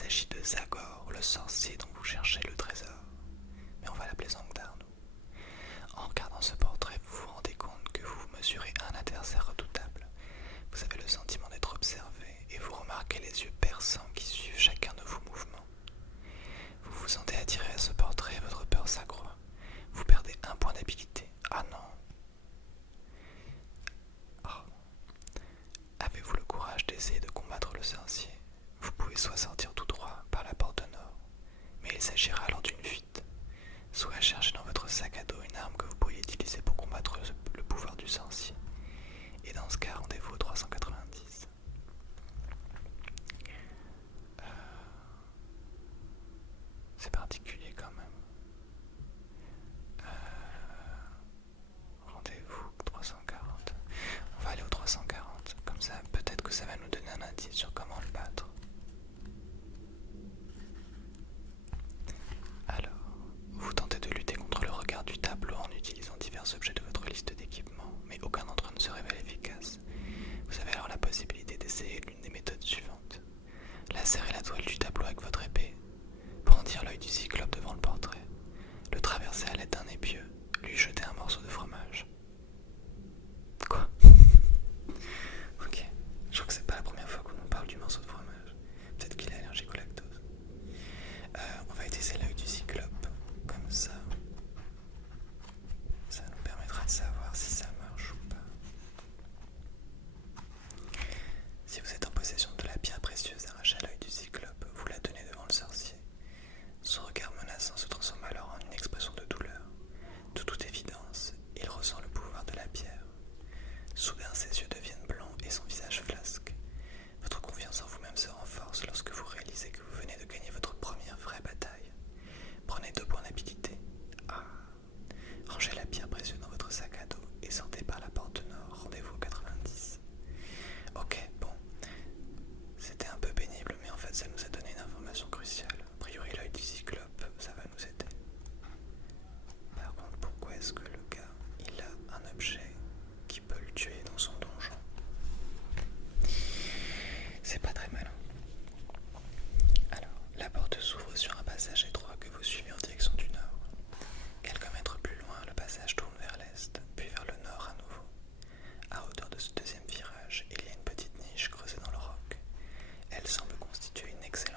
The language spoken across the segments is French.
s'agit de Zagor, le sorcier dont vous cherchez le trésor. Mais on va l'appeler Zangdar, nous. En regardant ce portrait, vous vous rendez compte que vous mesurez un adversaire redoutable. Vous avez le sentiment d'être observé et vous remarquez les yeux perçants qui suivent chacun de vos mouvements. Vous vous sentez attiré à ce portrait et votre peur s'accroît. Vous perdez un point d'habilité. Ah non. Oh. Avez-vous le courage d'essayer de combattre le sorcier? Vous pouvez soit sortir tout droit par la porte nord, mais il s'agira alors d'une fuite, soit chercher dans votre sac à dos une arme que vous pourriez utiliser pour combattre le pouvoir du sorcier. Et dans ce cas, rendez-vous au 390. C'est particulier quand même. Rendez-vous 340. On va aller au 340. Comme ça, peut-être que ça va nous donner un indice sur comment le battre. Alors, vous tentez de lutter contre le regard du tableau en utilisant divers objets de votre liste d'équipements, mais aucun d'entre eux ne se révèle efficace. Vous avez alors la possibilité d'essayer l'une des méthodes suivantes. Lacérer la toile du tableau avec votre épée, brandir l'œil du cyclope devant le portrait, le traverser à l'aide d'un épieu, lui jeter un morceau de fromage. Quoi? Ok, je crois que c'est pas la première fois qu'on nous parle du morceau de fromage. Peut-être qu'il est allergique au lactose. On va utiliser l'œil du cyclope, comme ça. Ça nous permettra de savoir si ça marche ou pas. Si vous êtes en possession de la pierre précieuse arrachée à l'œil du cyclope, vous la tenez devant le sorcier. Son regard menaçant se transforme alors en une expression de douleur. De toute évidence, il ressent le pouvoir de la pierre. Soudain, ses yeux deviennent blancs et son visage flasque. Votre confiance en vous-même se renforce lorsque vous réalisez que vous venez de gagner votre première vraie bataille. Prenez 2 points d'habilité. Ah. Rangez la pierre précieuse dans votre sac à dos et sortez par la porte nord. Rendez-vous au 90. Ok, bon. C'était un peu pénible, mais en fait ça nous a donné une information cruciale. A priori, l'œil du cyclope, ça va nous aider. Par contre, pourquoi est-ce que le gars, il a un objet qui peut le tuer dans son donjon? C'est pas très malin. Alors, la porte s'ouvre sur un passage étroit que vous suivez en direction du nord. Quelques mètres plus loin, le passage tourne vers l'est, puis vers le nord à nouveau. À hauteur de ce deuxième virage, il y a une petite niche creusée dans le roc. Elle semble constituer une excellente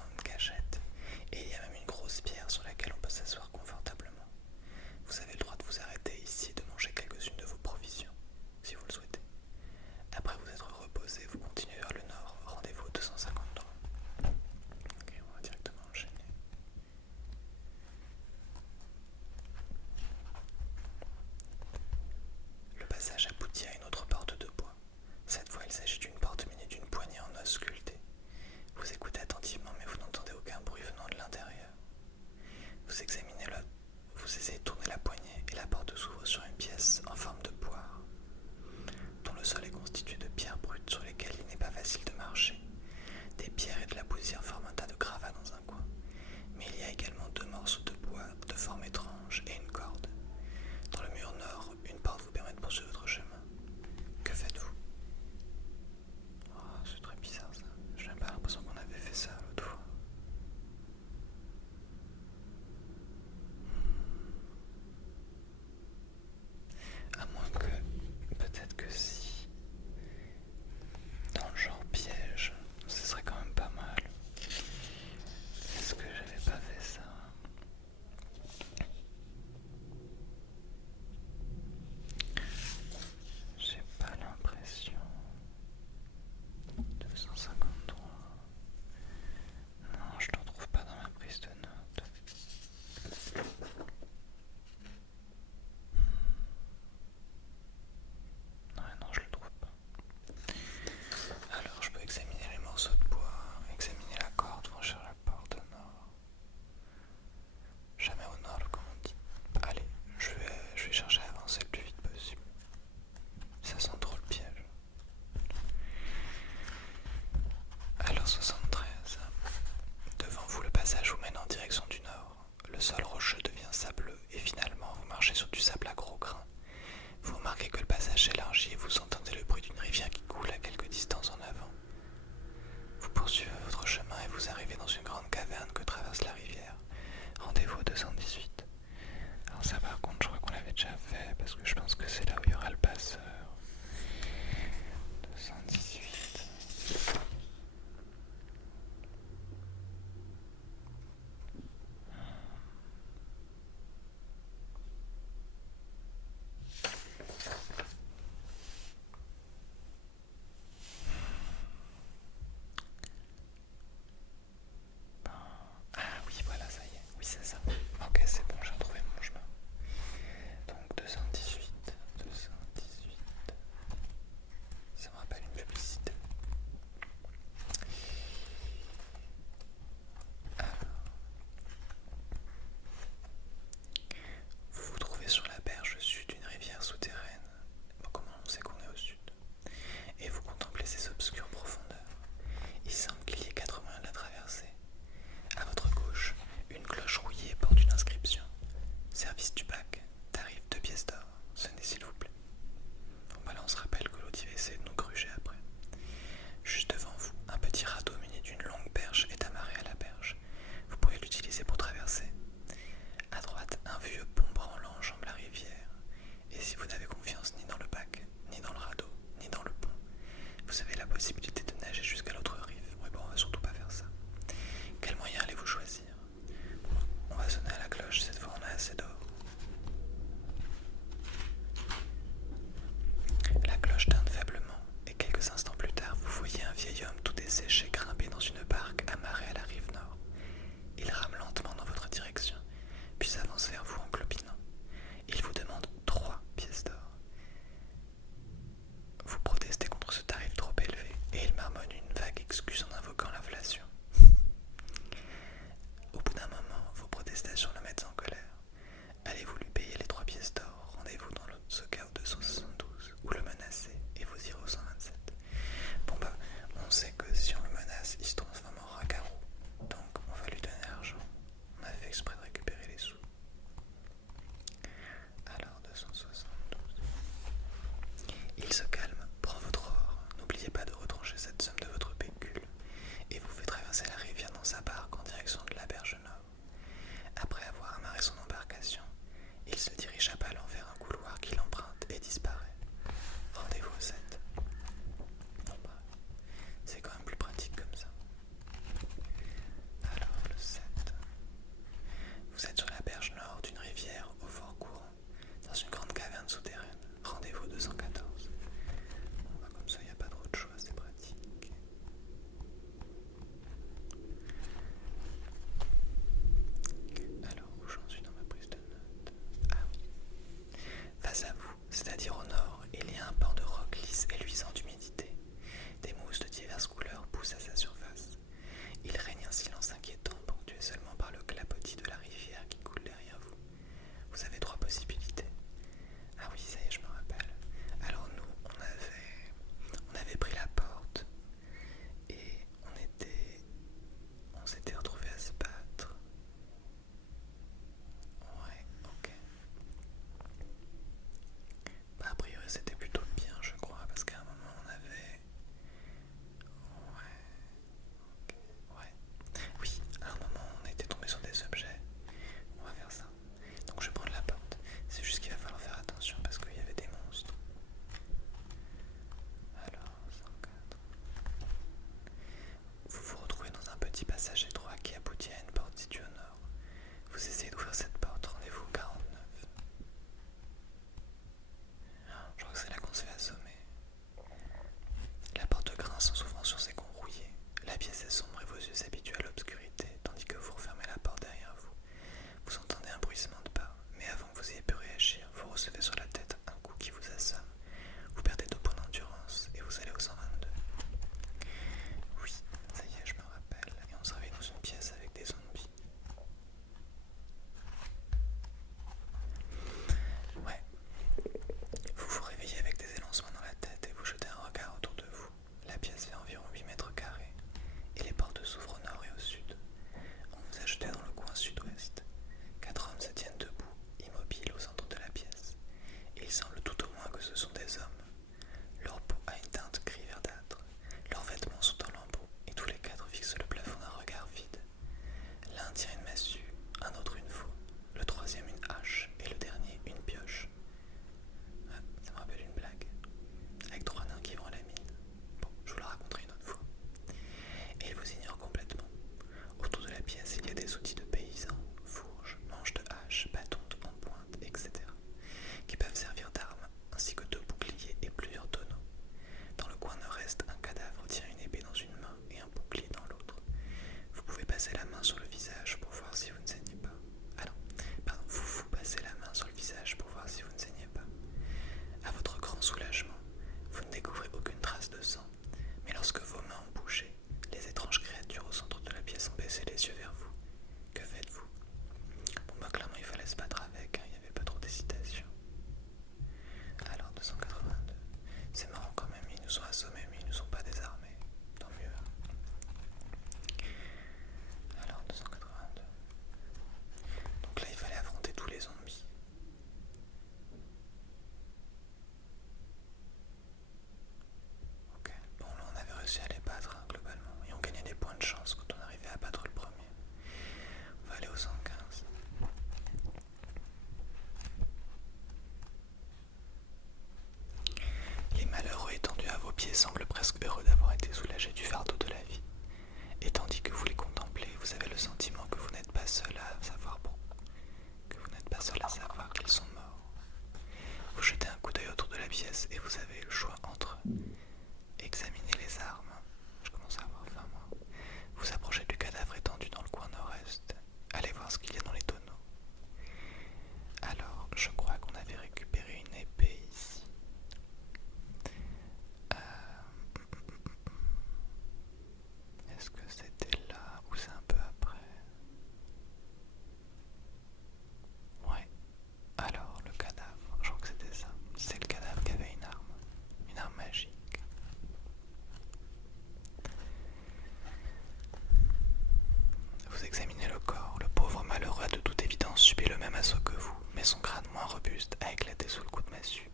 crâne moins robuste a éclaté sous le coup de massue.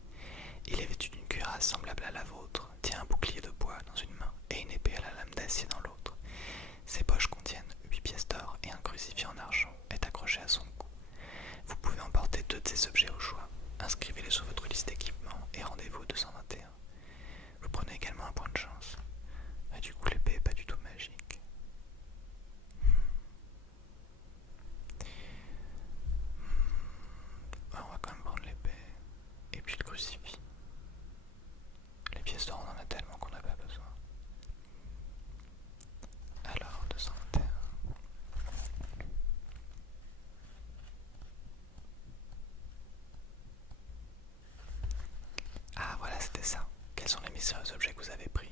Il est vêtu d'une cuirasse semblable à la vôtre, tient un bouclier de bois dans une main et une épée à la lame d'acier dans l'autre. Ses poches contiennent 8 pièces d'or et un crucifix en argent est accroché à son cou. Vous pouvez emporter 2 de ces objets au choix. Inscrivez-les sur votre liste d'équipements et rendez-vous au 221. Vous prenez également un point de chance. Et du coup, l'épée n'est pas du tout magique. On va quand même prendre l'épée. Et puis le crucifix. Les pièces d'or, on en a tellement qu'on n'a pas besoin. Alors, 221. Ah, voilà, c'était ça. Quels sont les mystérieux objets que vous avez pris?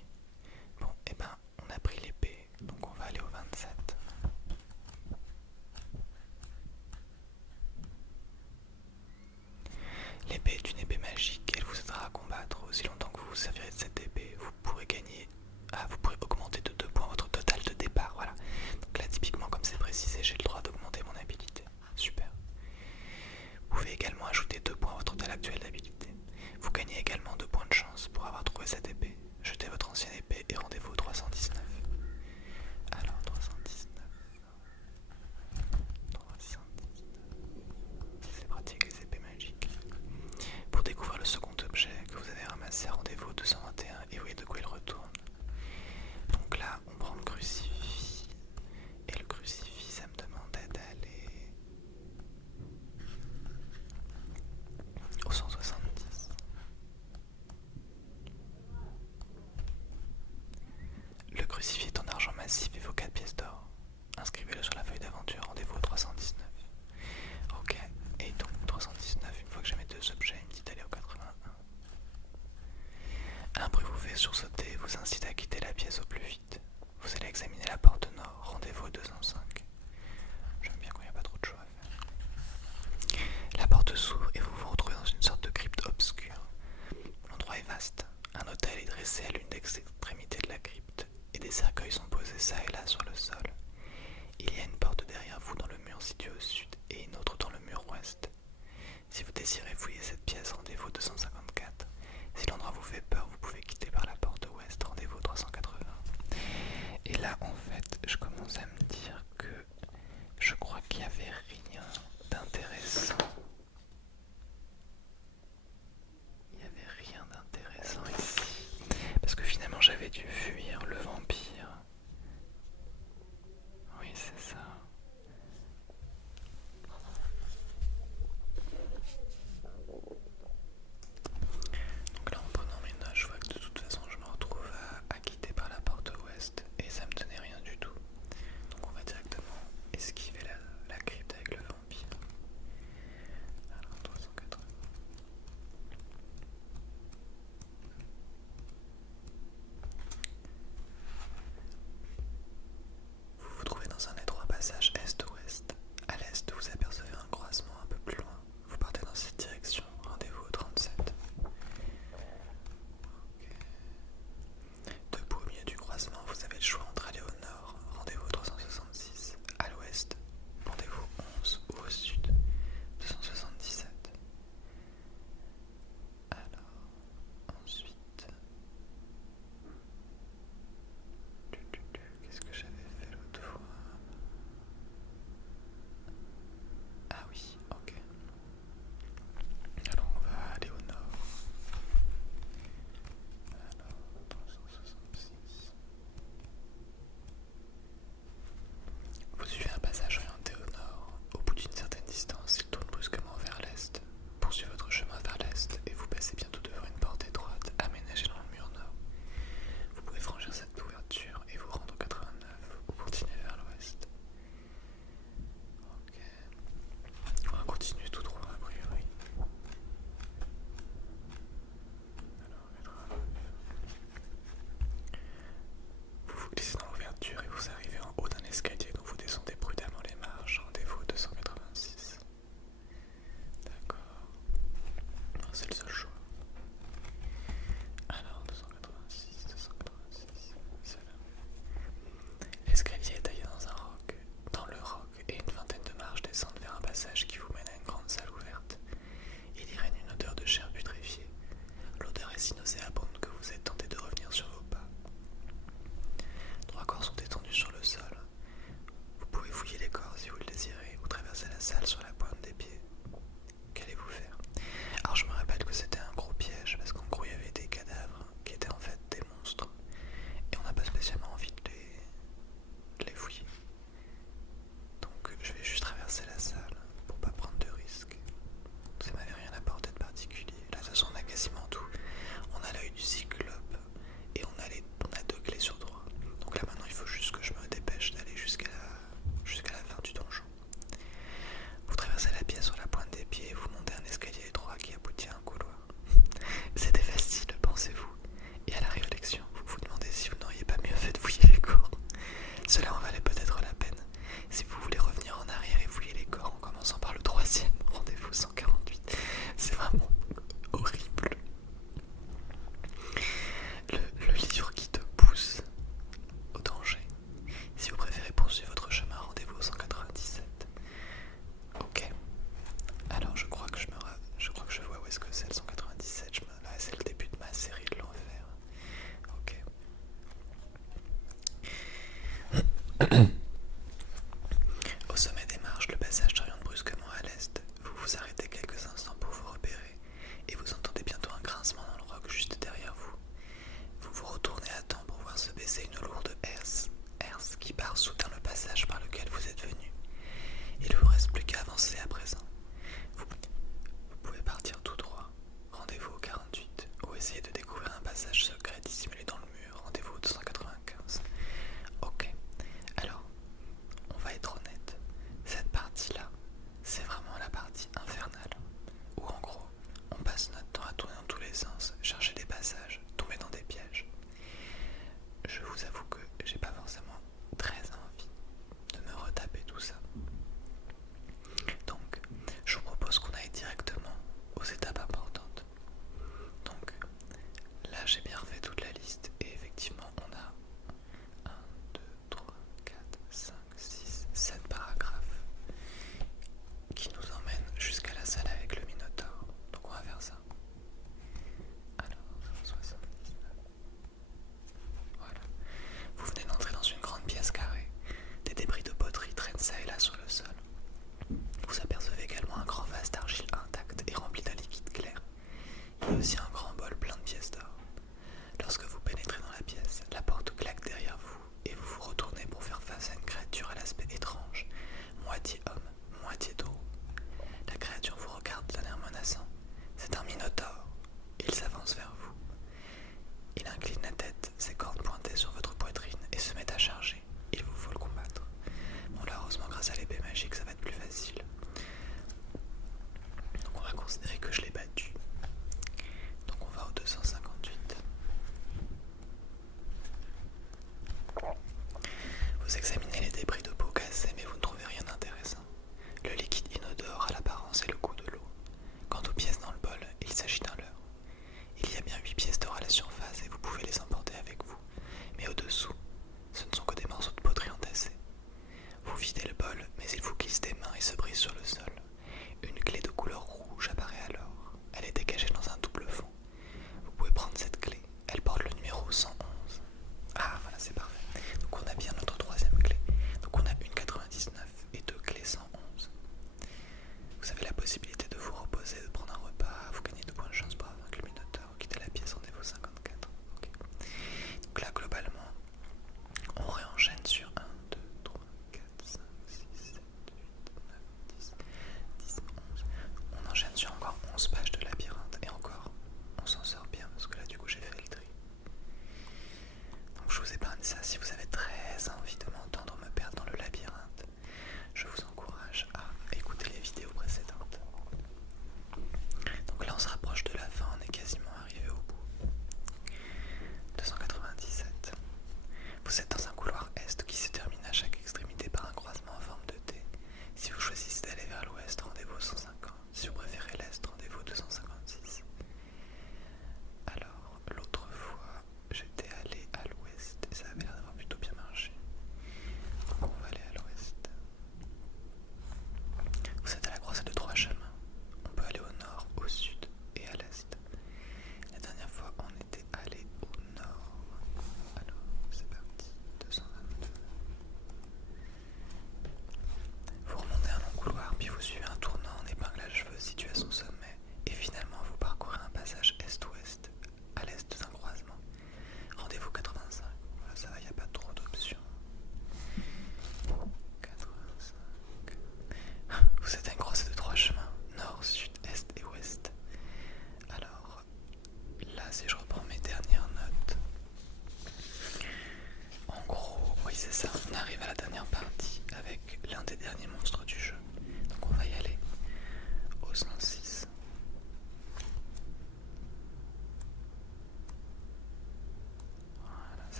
Bon, eh ben, on a pris l'épée, donc on va aller au 27. L'épée est une épée magique, elle vous aidera à combattre. Aussi longtemps que vous vous servirez de cette épée, vous pourrez gagner... Ah, vous pourrez augmenter de 2 points votre total de départ, voilà. Donc là, typiquement, comme c'est précisé, j'ai le droit d'augmenter mon habilité. Super. Vous pouvez également ajouter 2 points à votre total actuel d'habilité. Vous gagnez également 2 points de chance pour avoir trouvé cette épée. Jetez votre ancienne épée et rendez-vous au 319. Alors, 319. 319. C'est pratique les épées magiques. Pour découvrir le second objet que vous avez ramassé, rendez-vous au 221 et voyez de quoi il retourne. Donc là, on prend le crucifix. Et le crucifix, ça me demandait d'aller au 170. Le crucifix est en argent massif et vaut 4 pièces d'or. Inscrivez-le sur la feuille d'aventure, rendez-vous au 319. Ok, et donc 319, une fois que j'ai mes 2 objets, il me dit d'aller au 81. Un bruit vous fait sursauter et vous incite à quitter la pièce au plus vite. Vous allez examiner la porte nord, rendez-vous au 205. J'aime bien quand il n'y a pas trop de choix à faire. La porte s'ouvre et vous vous retrouvez dans une sorte de crypte obscure. L'endroit est vaste. Un autel est dressé à l'une des extrémités de la crypte et des cercueils sont posés ça et là sur le sol. Il y a une porte derrière vous dans le mur situé au sud et une autre dans le mur ouest. Si vous désirez fouiller cette pièce, rendez-vous au 254. Si l'endroit vous fait peur, vous pouvez quitter par la porte ouest, rendez-vous au 380. Et là, en fait, je commence à me dire que je crois qu'il n'y avait rien d'intéressant. Il n'y avait rien d'intéressant ici. Parce que finalement, j'avais dû fuir le vampire. Oui, c'est ça. Donc là, en prenant mes notes, je vois que de toute façon, je me retrouve à quitter par la porte ouest et ça me tenait rien du tout. sommet des marches, le passage s'oriente brusquement à l'est. Vous vous arrêtez quelques instants pour vous repérer et vous entendez bientôt un grincement dans le roc juste derrière vous. Vous vous retournez à temps pour voir se baisser une lourde herse qui barre soudain le passage par lequel vous êtes venu. Il ne vous reste plus qu'à avancer à présent. Vous pouvez partir tout droit. Rendez-vous au 48 ou essayez de découvrir un passage secret dissimulé dans le mur. Rendez-vous au 295. Ok, alors, on va être honnête. Cette partie-là, c'est vraiment la partie infernale. Où en gros, on passe notre temps à tourner dans tous les sens, chercher des passages, tomber dans des pièges. Je vous avoue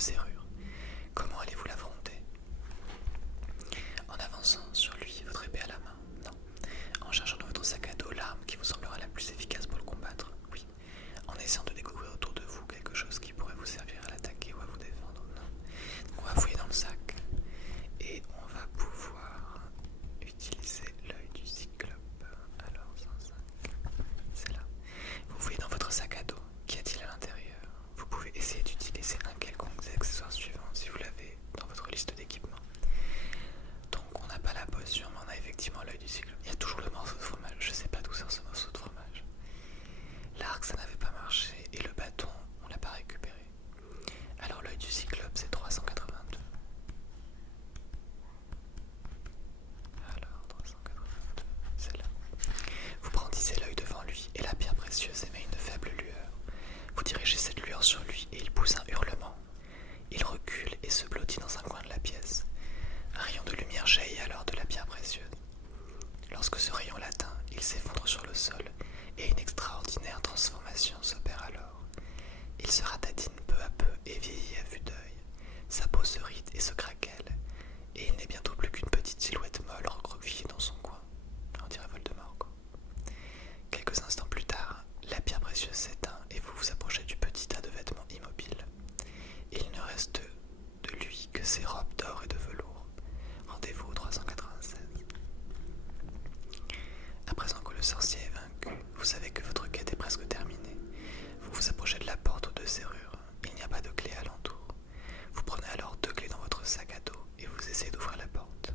serrure. Comment allez-vous l'affronter? En avançant sur lui, votre épée à la main? Non. En cherchant dans votre sac à dos l'arme qui vous semblera la plus efficace pour le combattre? Oui. En essayant de découvrir autour de vous quelque chose qui pourrait vous servir à l'attaquer ou à vous défendre? Non. Donc on va fouiller dans le sac et on va pouvoir utiliser l'œil du cyclope. Alors 105, c'est là. Vous fouillez dans votre sac à dos. Qu'y a-t-il à l'intérieur? Vous pouvez essayer d'utiliser un quelconque des accessoires suivants si vous l'avez dans votre liste d'équipements. Donc on n'a pas la potion, mais on a effectivement l'œil du cyclope. Il y a toujours le morceau de fromage. Je sais pas d'où sort ce morceau de fromage. L'arc, ça n'avait pas marché et le bâton, on l'a pas récupéré. Alors l'œil du cyclope, c'est 382. Alors 382, c'est là. Vous brandissez l'œil devant lui et la pierre précieuse émet une faible lueur. Vous dirigez cette lueur sur lui et il pousse un hurlement. Il recule et se blottit dans un coin de la pièce. Un rayon de lumière jaillit alors de la pierre précieuse. Lorsque ce rayon l'atteint, il s'effondre sur le sol et une extraordinaire transformation s'opère alors. Il se ratatine peu à peu et vieillit à vue d'œil. Sa peau se ride et se craquelle, et il n'est bientôt plus qu'une petite silhouette molle recroquevillée dans son coin. On dirait Voldemort, quoi. Quelques instants plus tard, la pierre précieuse s'éteint et vous vous approchez du petit tas de vêtements immobiles. Il ne reste de lui que ses robes d'or et de velours. Rendez-vous au 396. À présent que le sorcier est vaincu, vous savez que votre quête est presque terminée. Vous vous approchez de la porte aux deux serrures. Il n'y a pas de clé alentour. Vous prenez alors 2 clés dans votre sac à dos et vous essayez d'ouvrir la porte.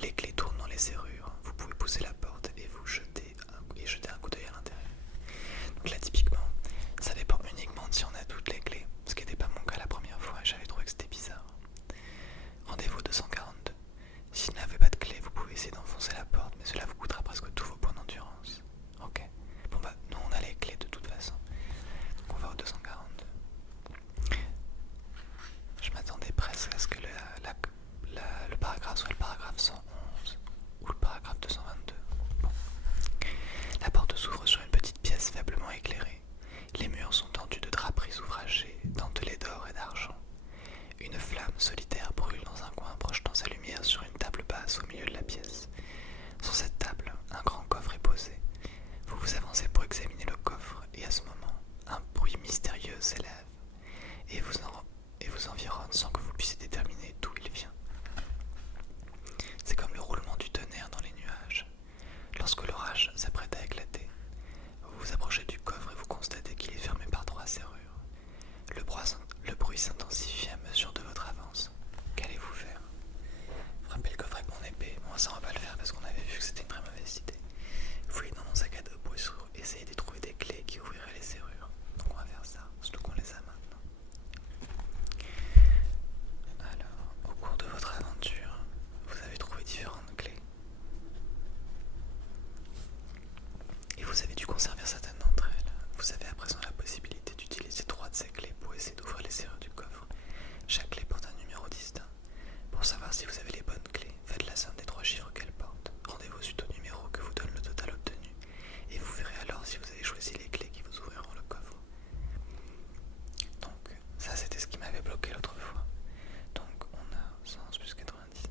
Les clés tournent dans les serrures. Vous pouvez pousser la porte et vous jeter un coup d'œil à l'intérieur. Donc là, typiquement, ça dépend uniquement de si on a toutes les clés, ce qui n'était pas mon cas la première fois et j'avais trouvé que c'était bizarre. Rendez-vous 242. Si vous n'avez pas de clé, vous pouvez essayer d'enfoncer la porte, mais cela vous coûtera presque tous vos points d'endurance. Ok. Bon bah, nous on a les clés de toute façon. Donc on va au 242. Je m'attendais presque à ce que le paragraphe soit le paragraphe 111 ou le paragraphe 222. Bon. La porte s'ouvre sur une petite pièce faiblement éclairée. Les murs sont tendus de draperies ouvragées, dentelées d'or et d'argent. Une flamme solitaire brûle dans un coin, projetant sa lumière sur une table basse au milieu de la pièce. Sur cette table, un grand coffre est posé. Vous vous avancez pour examiner le coffre, et à ce moment, un bruit mystérieux s'élève et vous environne sans que vous puissiez déterminer d'où il vient. C'est comme le roulement du tonnerre dans les nuages. Lorsque l'orage s'apprête à éclater, vous vous approchez du coffre et vous constatez qu'il est fermé par 3 serrures. Le bruit s'intensifie à mesure de votre avance. Qu'allez-vous faire? Frapper le coffre avec mon épée? Bon, ça on va pas le faire parce qu'on avait vu que c'était une très mauvaise idée. Fouillez dans mon sac à dos pour essayer de trouver des clés qui ouvriraient les serrures. Donc on va faire ça, surtout qu'on les a maintenant. Alors, au cours de votre aventure, vous avez trouvé différentes clés. Et vous avez dû conserver certaines d'entre elles. Vous avez à présent la possibilité d'utiliser 3 de ces clés pour essayer d'ouvrir les serrures du coffre. Chaque clé porte un numéro distinct. Pour savoir si vous avez les bonnes clés, faites la somme des 3 chiffres qu'elles portent. Rendez-vous suite au numéro que vous donne le total obtenu. Et vous verrez alors si vous avez choisi les clés qui vous ouvriront le coffre. Donc, ça c'était ce qui m'avait bloqué l'autre fois. Donc, on a 111 plus 99.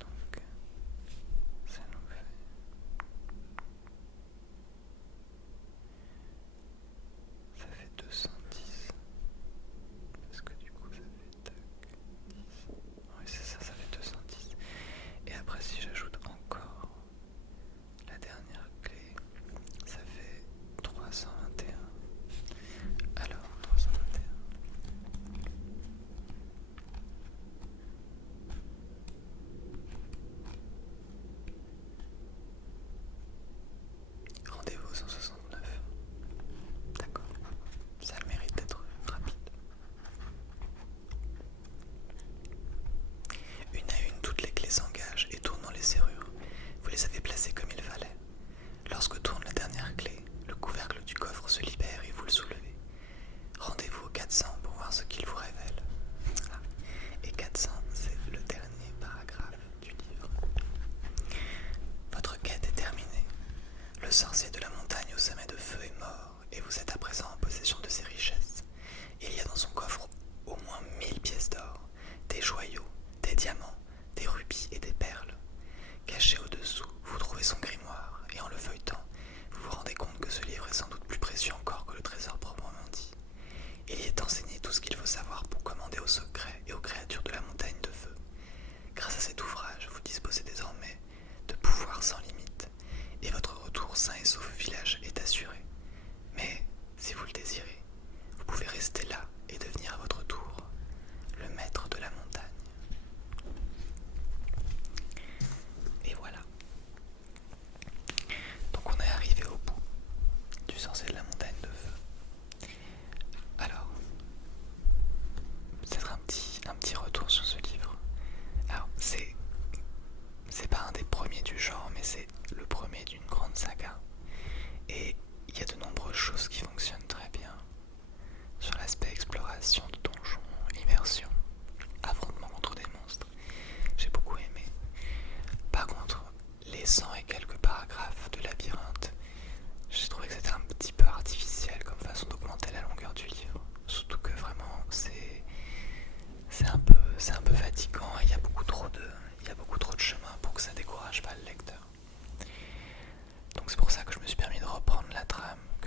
Donc, ça nous fait... Ça fait 210. Parce que du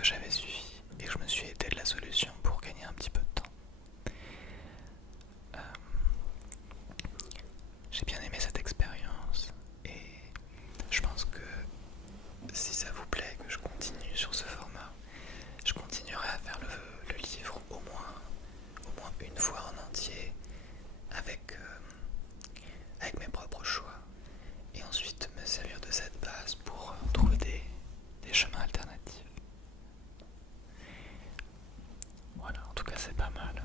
que j'avais suivi et que je me suis aidé de la solution pour gagner un petit peu de temps. J'ai bien aimé cette expérience et je pense que si ça vous plaît que je continue sur ce format, je continuerai à faire le livre au moins une fois en entier avec mes propres choix et ensuite me servir de cette base pour trouver des chemins alternatifs. Voilà, en tout cas c'est pas mal.